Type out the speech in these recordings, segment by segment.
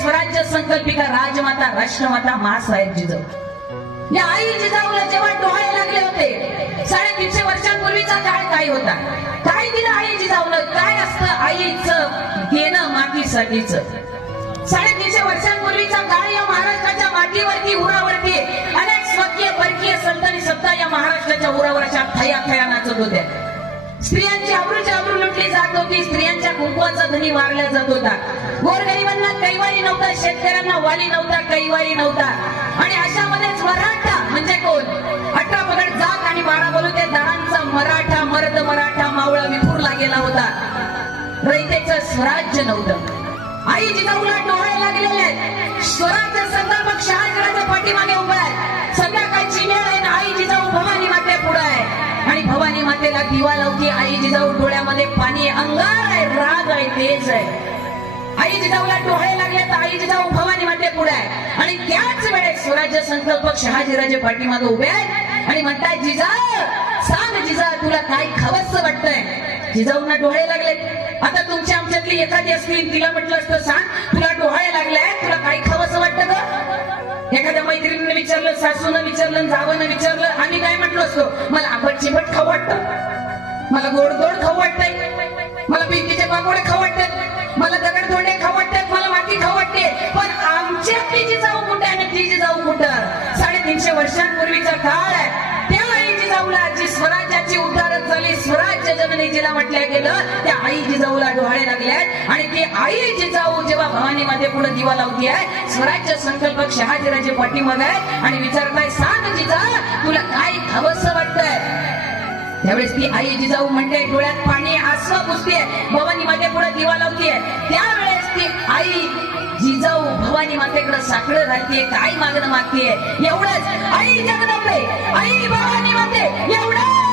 स्वराज्य संकल्पिका राजमाता राष्ट्रमाता महासाहेब जिजाऊ या आई जिजाऊला जेव्हा डोळे लागले होते साडेतीनशे वर्षांपूर्वीचा काळ काय होता? काय दिलं आई जिजाऊला काय असतं आईचं घेणं मातीसाठीच? साडेतीनशे वर्षांपूर्वीचा काळ या महाराष्ट्राच्या मातीवरती उरावरती अनेक स्वकीय परकीय संतांनी सत्ता या महाराष्ट्राच्या उरावरच्या थया थया नाचत होत्या. स्त्रियांची आवरूची आवरू लुटली जात होती. स्त्रियांच्या कुंकवाचा धनी मारला जात होता. गोरगरिबांना कैवारी नव्हता शेतकऱ्यांना वाली नव्हता कैवारी नव्हता. आणि अशामध्येच मराठा म्हणजे कोण? अठरा पगड जात आणि बारा बोलू ते दहांचा मराठा मर्द मराठा मावळा विखुरला गेला होता. रयतेच स्वराज्य नव्हतं. आई जिजाऊला डोळे लागलेले दिवा लावती आई जिजाऊ डोळ्यामध्ये पाणी अंगार आहे राग आहे तेज आहे. आई जिजाऊला डोळे लागले तर आई जिजाऊ भवानी माते पुढे आहे. आणि त्याच वेळेस स्वराज्य संकल्पक शहाजीराजे पाठीमागे उभे आहेत. आणि म्हणताय जिजा सांग जिजा तुला काय खवस वाटतंय? जिजाऊंना डोळे लागले आता तुमच्या आमच्यातली एखादी असतील तिला म्हटलं असतं सांग तुला विचारलं सासून विचारलं जावं विचारलं आम्ही काय म्हटलो असतो? मला आंबट चिबट खाऊ वाटत. मला गोड गोड खाऊ वाटतंय. मला पिंकीचे पाकोडे खाऊ वाटतात. मला दगड धोंडे खाऊ वाटतात. मला माती खाऊ वाटते. पण आमच्या तिची जाऊ कुठे आणि ती जाऊ कुठं? साडेतीनशे वर्षांपूर्वीचा काळ आहे. आई जिजाऊला जी स्वराज्याची उद्धारक झाली. स्वराज्य जननी जिला म्हटल्या गेलं त्या आई जिजाऊला डोहाळे लागले आणि ती आई जिजाऊ भवानी मध्ये पुढे दिवा लावती आहे. स्वराज्य संकल्पक शहाजीराजे पाठीमाग आहे आणि विचारताय सांग जिजा तुला काय खावस वाटतंय? त्यावेळेस ती आई जिजाऊ म्हणते डोळ्यात पाणी आसवा पुसते. भवानी माते पुढे दिवा लावतीये त्यावेळेस ती आई जिजाऊ भवानी मातेकडे साकडं घालतीये काय मागणं मागतीये एवढंच. आई जगदंबे. आई भवानी माते एवढं.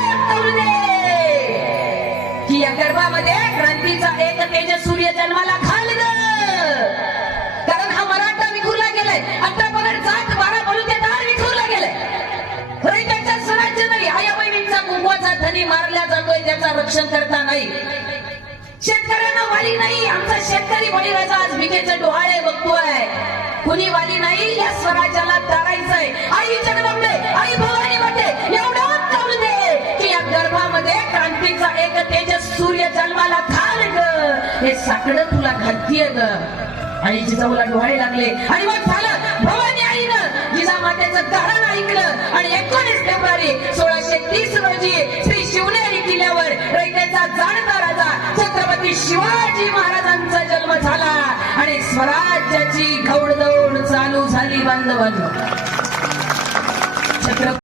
रक्षण करता नाही. शेतकऱ्यांना वाली नाही. आमचा शेतकरी बळीराजा आज विकेचं डोहाळे बघतोय कुणी वाली नाही? या स्वराज्याला तारायचंय. आई जगदंबे आई भवानी म्हणते एवढं करू दे की या गर्भामध्ये क्रांतीचा एक तेजस सूर्य जन्माला घाल ग. हे साकडं तुला घालतीये ग. आई जिजाऊला डोहाळे लागले. आणि मग झालं भवानी आईनं जिजा मातेचं गाणं ऐकलं. आणि एकोणीस फेब्रुवारी सोळाशे तीस रोजी शिवाजी महाराजांचा जन्म झाला आणि स्वराज्याची घौडदौड चालू झाली बांधवांना